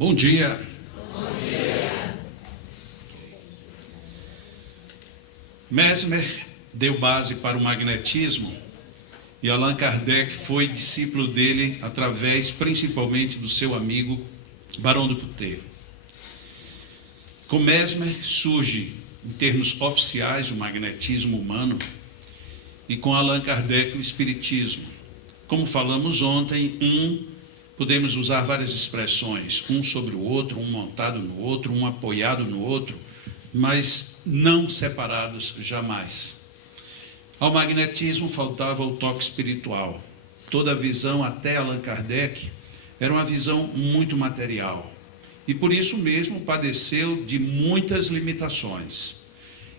Bom dia. Bom dia. Mesmer deu base para o magnetismo e Allan Kardec foi discípulo dele através principalmente do seu amigo Barão de Putet. Com Mesmer surge, em termos oficiais, o magnetismo humano e com Allan Kardec o espiritismo. Como falamos ontem, podemos usar várias expressões, um sobre o outro, um montado no outro, um apoiado no outro, mas não separados jamais. Ao magnetismo faltava o toque espiritual. Toda a visão, até Allan Kardec, era uma visão muito material. E por isso mesmo padeceu de muitas limitações.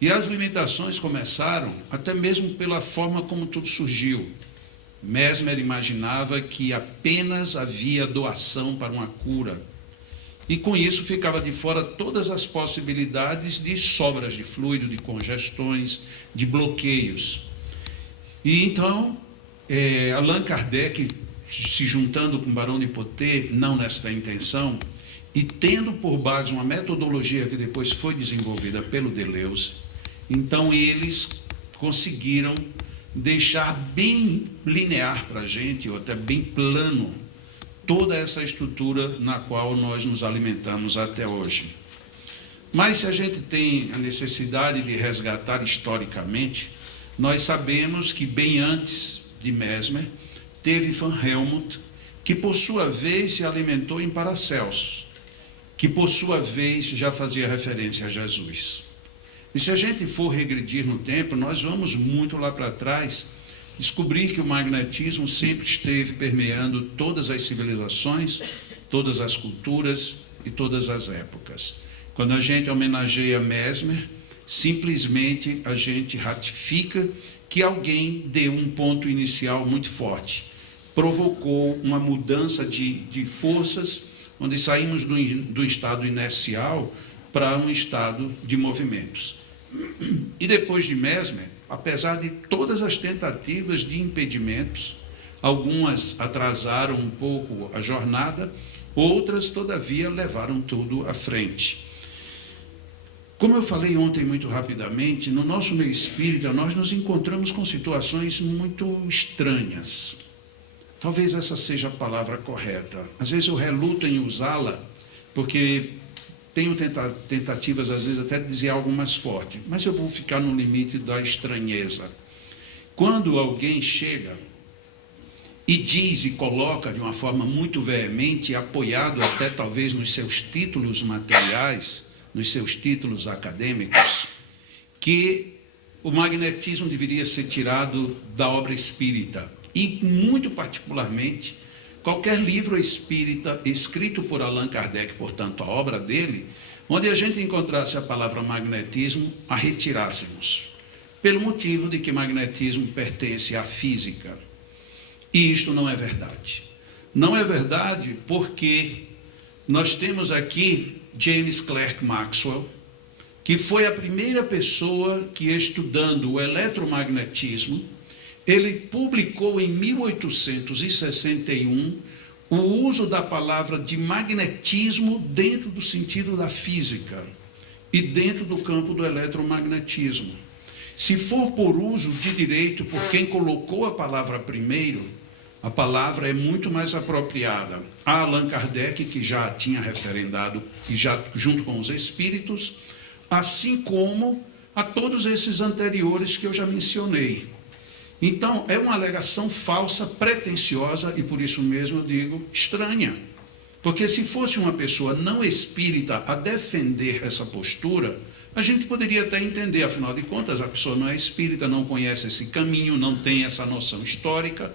E as limitações começaram até mesmo pela forma como tudo surgiu. Mesmer imaginava que apenas havia doação para uma cura. E com isso ficava de fora todas as possibilidades de sobras de fluido, de congestões, de bloqueios. E então, Allan Kardec, se juntando com o Barão de Putet, não nesta intenção, e tendo por base uma metodologia que depois foi desenvolvida pelo Deleuze, então eles conseguiram deixar bem linear para a gente, ou até bem plano, toda essa estrutura na qual nós nos alimentamos até hoje. Mas se a gente tem a necessidade de resgatar historicamente, nós sabemos que bem antes de Mesmer, teve Van Helmont, que por sua vez se alimentou em Paracelso, que por sua vez já fazia referência a Jesus. E se a gente for regredir no tempo, nós vamos muito lá para trás, descobrir que o magnetismo sempre esteve permeando todas as civilizações, todas as culturas e todas as épocas. Quando a gente homenageia Mesmer, simplesmente a gente ratifica que alguém deu um ponto inicial muito forte, provocou uma mudança de forças, onde saímos do estado inercial para um estado de movimentos. E depois de Mesmer, apesar de todas as tentativas de impedimentos, algumas atrasaram um pouco a jornada, outras, todavia, levaram tudo à frente. Como eu falei ontem muito rapidamente, no nosso meio espírita, nós nos encontramos com situações muito estranhas. Talvez essa seja a palavra correta. Às vezes eu reluto em usá-la, porque tenho tentativas, às vezes, até de dizer algo mais forte, mas eu vou ficar no limite da estranheza. Quando alguém chega e diz e coloca de uma forma muito veemente, apoiado até talvez nos seus títulos materiais, nos seus títulos acadêmicos, que o magnetismo deveria ser tirado da obra espírita, e muito particularmente, qualquer livro espírita escrito por Allan Kardec, portanto, a obra dele, onde a gente encontrasse a palavra magnetismo, a retirássemos, pelo motivo de que magnetismo pertence à física. E isto não é verdade. Não é verdade porque nós temos aqui James Clerk Maxwell, que foi a primeira pessoa que, estudando o eletromagnetismo, ele publicou em 1861 o uso da palavra de magnetismo dentro do sentido da física e dentro do campo do eletromagnetismo. Se for por uso de direito, por quem colocou a palavra primeiro, a palavra é muito mais apropriada a Allan Kardec, que já tinha referendado, e já junto com os espíritos, assim como a todos esses anteriores que eu já mencionei. Então, é uma alegação falsa, pretensiosa e, por isso mesmo, eu digo, estranha. Porque se fosse uma pessoa não espírita a defender essa postura, a gente poderia até entender, afinal de contas, a pessoa não é espírita, não conhece esse caminho, não tem essa noção histórica.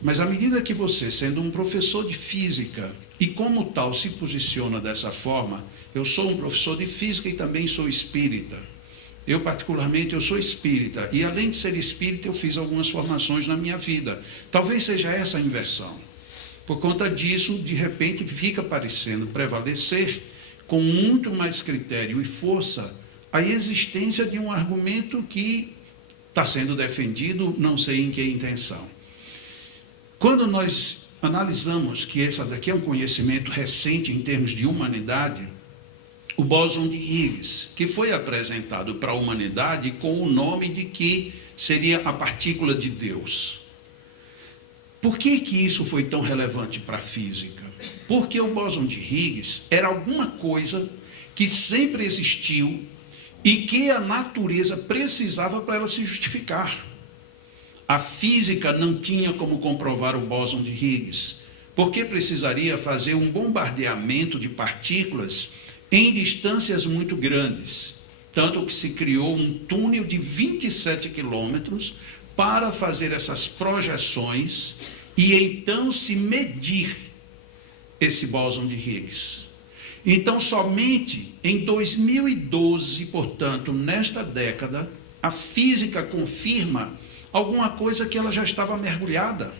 Mas à medida que você, sendo um professor de física, e como tal se posiciona dessa forma, eu sou um professor de física e também sou espírita. Eu, particularmente, eu sou espírita, e além de ser espírita, eu fiz algumas formações na minha vida. Talvez seja essa a inversão. Por conta disso, de repente, fica parecendo prevalecer, com muito mais critério e força, a existência de um argumento que está sendo defendido, não sei em que intenção. Quando nós analisamos que esse daqui é um conhecimento recente em termos de humanidade, o bóson de Higgs, que foi apresentado para a humanidade com o nome de que seria a partícula de Deus. Por que isso foi tão relevante para a física? Porque o bóson de Higgs era alguma coisa que sempre existiu e que a natureza precisava para ela se justificar. A física não tinha como comprovar o bóson de Higgs, porque precisaria fazer um bombardeamento de partículas em distâncias muito grandes, tanto que se criou um túnel de 27 quilômetros para fazer essas projeções e então se medir esse bóson de Higgs. Então, somente em 2012, portanto, nesta década, a física confirma alguma coisa que ela já estava mergulhada.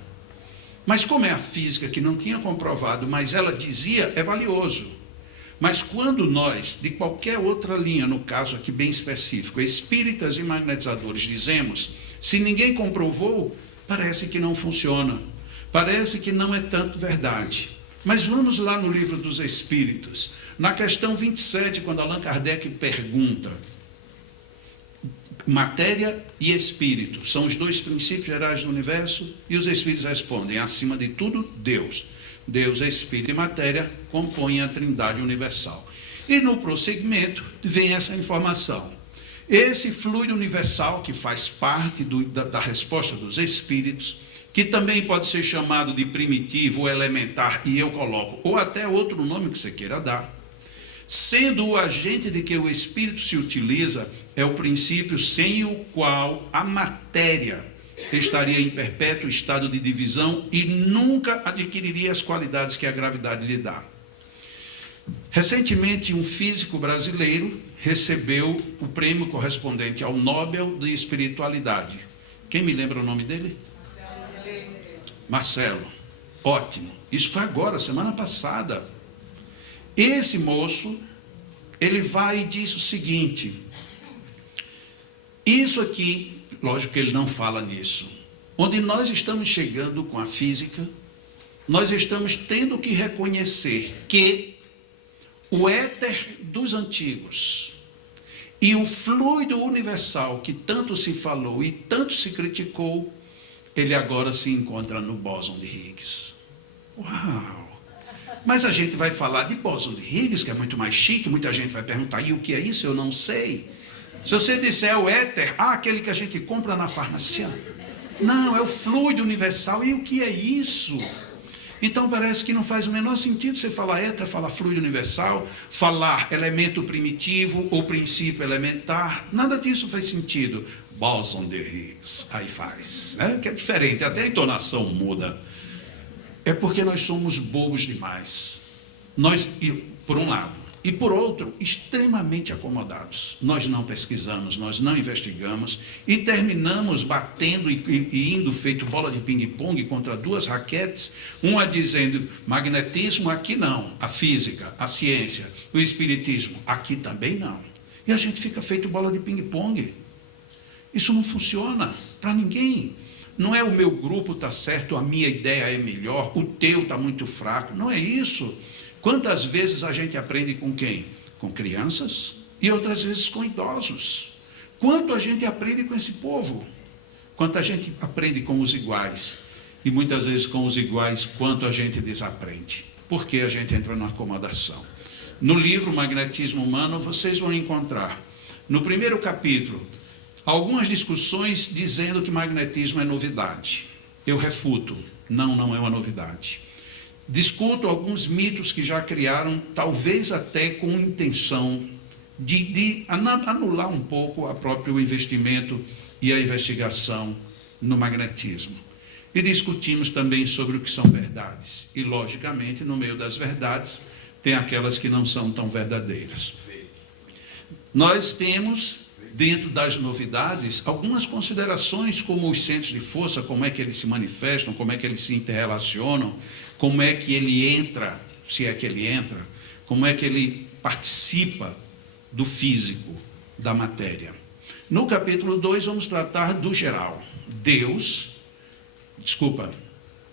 Mas como é a física que não tinha comprovado, mas ela dizia, é valioso. Mas quando nós, de qualquer outra linha, no caso aqui bem específico, espíritas e magnetizadores, dizemos, se ninguém comprovou, parece que não funciona. Parece que não é tanto verdade. Mas vamos lá no livro dos Espíritos, na questão 27, quando Allan Kardec pergunta, matéria e espírito, são os dois princípios gerais do universo, e os Espíritos respondem, acima de tudo, Deus. Deus, espírito e matéria compõem a trindade universal. E no prosseguimento vem essa informação. Esse fluido universal, que faz parte da resposta dos Espíritos, que também pode ser chamado de primitivo ou elementar, e eu coloco, ou até outro nome que você queira dar, sendo o agente de que o Espírito se utiliza, é o princípio sem o qual a matéria estaria em perpétuo estado de divisão e nunca adquiriria as qualidades que a gravidade lhe dá. Recentemente, um físico brasileiro recebeu o prêmio correspondente ao Nobel de Espiritualidade. Quem me lembra o nome dele? Marcelo. Ótimo. Isso foi agora, semana passada. Esse moço, ele vai e diz o seguinte, isso aqui, lógico que ele não fala nisso, onde nós estamos chegando com a física, nós estamos tendo que reconhecer que o éter dos antigos e o fluido universal que tanto se falou e tanto se criticou, ele agora se encontra no bóson de Higgs. Uau! Mas a gente vai falar de bóson de Higgs, que é muito mais chique, muita gente vai perguntar, e o que é isso? Eu não sei. Se você disser o éter, aquele que a gente compra na farmácia. Não, é o fluido universal, e o que é isso? Então parece que não faz o menor sentido você falar éter, falar fluido universal, falar elemento primitivo ou princípio elementar, nada disso faz sentido. Bóson de Higgs, aí faz, né? Que é diferente, até a entonação muda. É porque nós somos bobos demais. Nós, por um lado, e por outro, extremamente acomodados. Nós não pesquisamos, nós não investigamos e terminamos batendo e indo feito bola de ping-pong contra duas raquetes, uma dizendo magnetismo, aqui não, a física, a ciência, o espiritismo, aqui também não. E a gente fica feito bola de ping-pong. Isso não funciona para ninguém. Não é o meu grupo está certo, a minha ideia é melhor, o teu está muito fraco. Não é isso. Quantas vezes a gente aprende com quem? Com crianças e outras vezes com idosos. Quanto a gente aprende com esse povo? Quanto a gente aprende com os iguais? E muitas vezes com os iguais, quanto a gente desaprende. Porque a gente entra na acomodação. No livro Magnetismo Humano, vocês vão encontrar, no primeiro capítulo, algumas discussões dizendo que magnetismo é novidade. Eu refuto, não é uma novidade. Discuto alguns mitos que já criaram, talvez até com intenção de anular um pouco o próprio investimento e a investigação no magnetismo. E discutimos também sobre o que são verdades. E, logicamente, no meio das verdades, tem aquelas que não são tão verdadeiras. Nós temos, dentro das novidades, algumas considerações como os centros de força, como é que eles se manifestam, como é que eles se interrelacionam, como é que ele entra, se é que ele entra, como é que ele participa do físico, da matéria. No capítulo 2, vamos tratar do geral.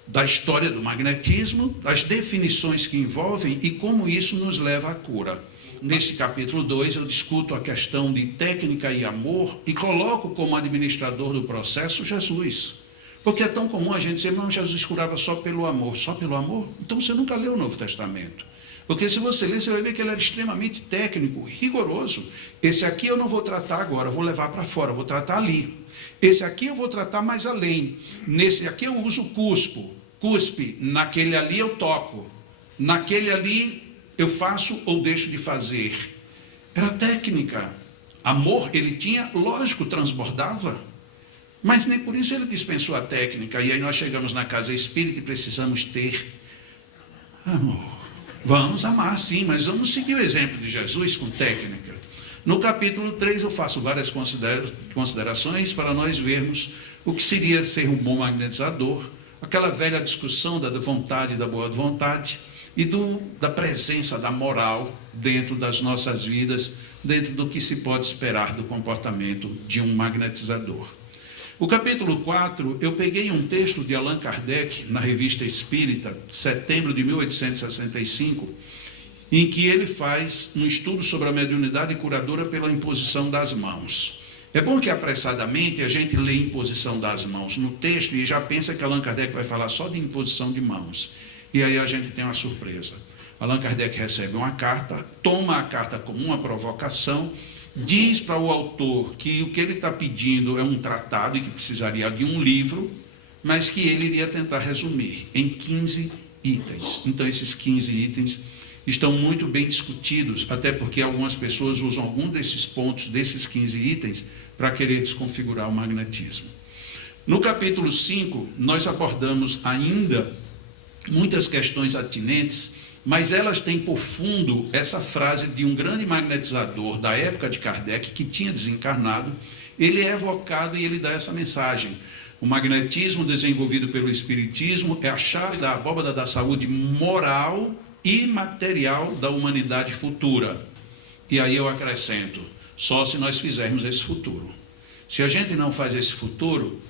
da história do magnetismo, das definições que envolvem e como isso nos leva à cura. Nesse capítulo 2, eu discuto a questão de técnica e amor e coloco como administrador do processo Jesus. Porque é tão comum a gente dizer, não, Jesus curava só pelo amor. Só pelo amor? Então você nunca leu o Novo Testamento. Porque se você ler, você vai ver que ele era extremamente técnico, rigoroso. Esse aqui eu não vou tratar agora, eu vou levar para fora, eu vou tratar ali. Esse aqui eu vou tratar mais além. Nesse aqui eu uso cuspe. Naquele ali eu toco. Naquele ali eu faço ou deixo de fazer. Era técnica. Amor ele tinha, lógico, transbordava. Mas nem por isso ele dispensou a técnica. E aí nós chegamos na casa espírita e precisamos ter amor. Vamos amar sim, mas vamos seguir o exemplo de Jesus com técnica. No capítulo 3 eu faço várias considerações para nós vermos o que seria ser um bom magnetizador, aquela velha discussão da vontade e da boa vontade e da presença da moral dentro das nossas vidas, dentro do que se pode esperar do comportamento de um magnetizador. O capítulo 4, eu peguei um texto de Allan Kardec, na Revista Espírita, de setembro de 1865, em que ele faz um estudo sobre a mediunidade curadora pela imposição das mãos. É bom que apressadamente a gente lê imposição das mãos no texto e já pensa que Allan Kardec vai falar só de imposição de mãos. E aí a gente tem uma surpresa. Allan Kardec recebe uma carta, toma a carta como uma provocação, diz para o autor que o que ele está pedindo é um tratado e que precisaria de um livro, mas que ele iria tentar resumir em 15 itens. Então esses 15 itens estão muito bem discutidos, até porque algumas pessoas usam algum desses pontos, desses 15 itens, para querer desconfigurar o magnetismo. No capítulo 5, nós abordamos ainda muitas questões atinentes, mas elas têm por fundo essa frase de um grande magnetizador da época de Kardec, que tinha desencarnado. Ele é evocado e ele dá essa mensagem. O magnetismo desenvolvido pelo Espiritismo é a chave da abóbada da saúde moral e material da humanidade futura. E aí eu acrescento, só se nós fizermos esse futuro. Se a gente não faz esse futuro,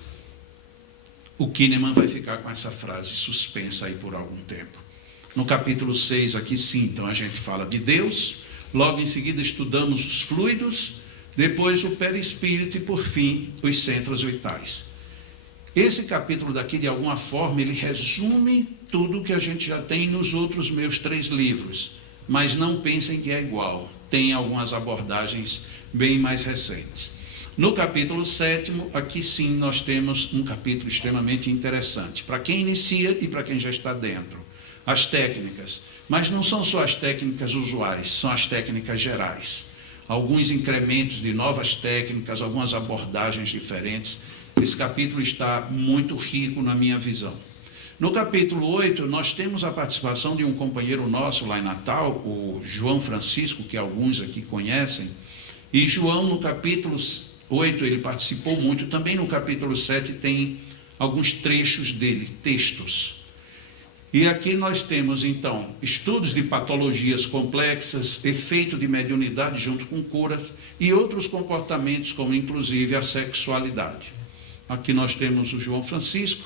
o Kahneman vai ficar com essa frase suspensa aí por algum tempo. No capítulo 6, aqui sim, então a gente fala de Deus, logo em seguida estudamos os fluidos, depois o perispírito e, por fim, os centros vitais. Esse capítulo daqui, de alguma forma, ele resume tudo que a gente já tem nos outros meus 3 livros, mas não pensem que é igual, tem algumas abordagens bem mais recentes. No capítulo 7, aqui sim nós temos um capítulo extremamente interessante, para quem inicia e para quem já está dentro. As técnicas, mas não são só as técnicas usuais, são as técnicas gerais. Alguns incrementos de novas técnicas, algumas abordagens diferentes. Esse capítulo está muito rico na minha visão. No capítulo 8, nós temos a participação de um companheiro nosso lá em Natal, o João Francisco, que alguns aqui conhecem. E João, no capítulo 8, ele participou muito. Também no capítulo 7 tem alguns trechos dele, textos. E aqui nós temos, então, estudos de patologias complexas, efeito de mediunidade junto com curas e outros comportamentos, como inclusive a sexualidade. Aqui nós temos o João Francisco.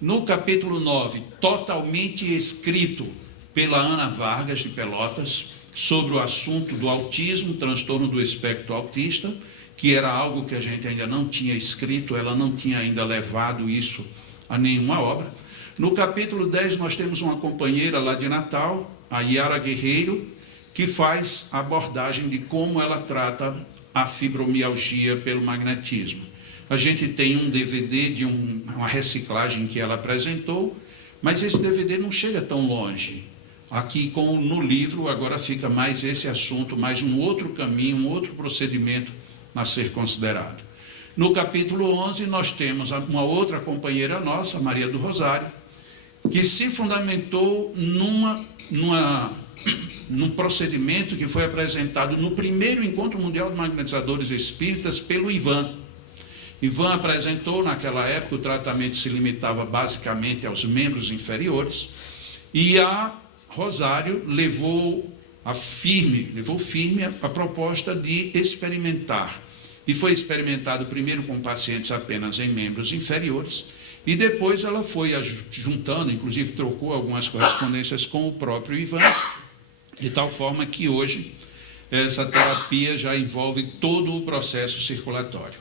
No capítulo 9, totalmente escrito pela Ana Vargas, de Pelotas, sobre o assunto do autismo, transtorno do espectro autista, que era algo que a gente ainda não tinha escrito, ela não tinha ainda levado isso a nenhuma obra. No capítulo 10, nós temos uma companheira lá de Natal, a Yara Guerreiro, que faz a abordagem de como ela trata a fibromialgia pelo magnetismo. A gente tem um DVD de uma reciclagem que ela apresentou, mas esse DVD não chega tão longe. Aqui no livro agora fica mais esse assunto, mais um outro caminho, um outro procedimento a ser considerado. No capítulo 11, nós temos uma outra companheira nossa, Maria do Rosário, que se fundamentou num procedimento que foi apresentado no primeiro Encontro Mundial de Magnetizadores Espíritas pelo Ivan. Ivan apresentou, naquela época, o tratamento se limitava basicamente aos membros inferiores, e a Rosário levou firme a proposta de experimentar. E foi experimentado primeiro com pacientes apenas em membros inferiores, E depois ela foi juntando, inclusive trocou algumas correspondências com o próprio Ivan, de tal forma que hoje essa terapia já envolve todo o processo circulatório.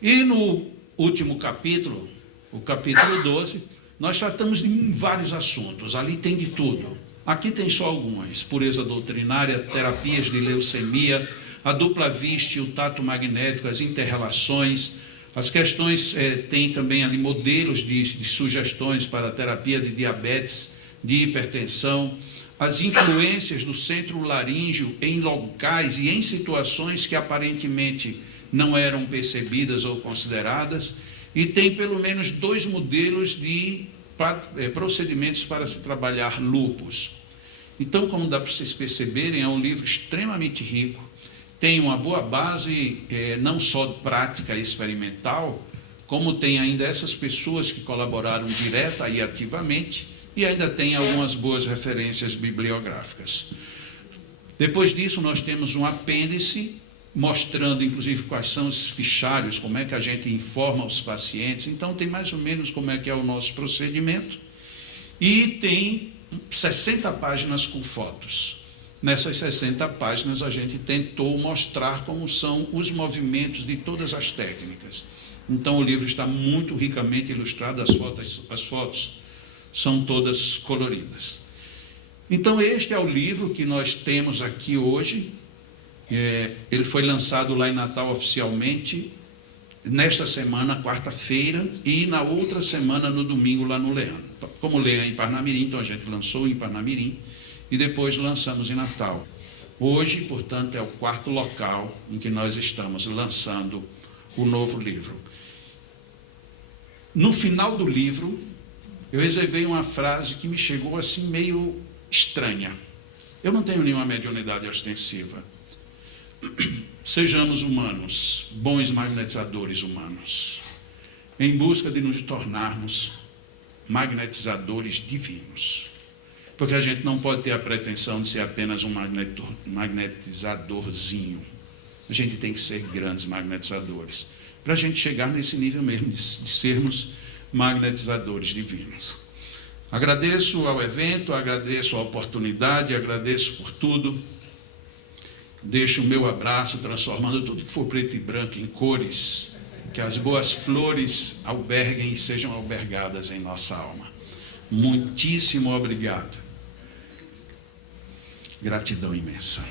E no último capítulo, o capítulo 12, nós tratamos de vários assuntos, ali tem de tudo. Aqui tem só algumas: pureza doutrinária, terapias de leucemia, a dupla vista, o tato magnético, as interrelações. As questões tem também ali modelos de sugestões para a terapia de diabetes, de hipertensão, as influências do centro laríngeo em locais e em situações que aparentemente não eram percebidas ou consideradas, e tem pelo menos 2 modelos de procedimentos para se trabalhar lúpus. Então, como dá para vocês perceberem, é um livro extremamente rico, tem uma boa base, não só de prática experimental, como tem ainda essas pessoas que colaboraram direta e ativamente, e ainda tem algumas boas referências bibliográficas. Depois disso, nós temos um apêndice, mostrando inclusive quais são os fichários, como é que a gente informa os pacientes. Então, tem mais ou menos como é que é o nosso procedimento. E tem 60 páginas com fotos. Nessas 60 páginas, a gente tentou mostrar como são os movimentos de todas as técnicas. Então, o livro está muito ricamente ilustrado, as fotos são todas coloridas. Então, este é o livro que nós temos aqui hoje. Ele foi lançado lá em Natal oficialmente, nesta semana, quarta-feira, e na outra semana, no domingo, lá no Leão. Como o Leão é em Parnamirim, então a gente lançou em Parnamirim, e depois lançamos em Natal. Hoje, portanto, é o 4º local em que nós estamos lançando o novo livro. No final do livro, eu reservei uma frase que me chegou assim meio estranha. Eu não tenho nenhuma mediunidade ostensiva. Sejamos humanos, bons magnetizadores humanos, em busca de nos tornarmos magnetizadores divinos. Porque a gente não pode ter a pretensão de ser apenas um magnetizadorzinho. A gente tem que ser grandes magnetizadores, para a gente chegar nesse nível mesmo de sermos magnetizadores divinos. Agradeço ao evento, agradeço a oportunidade, agradeço por tudo. Deixo o meu abraço transformando tudo que for preto e branco em cores, que as boas flores alberguem e sejam albergadas em nossa alma. Muitíssimo obrigado. Gratidão imensa.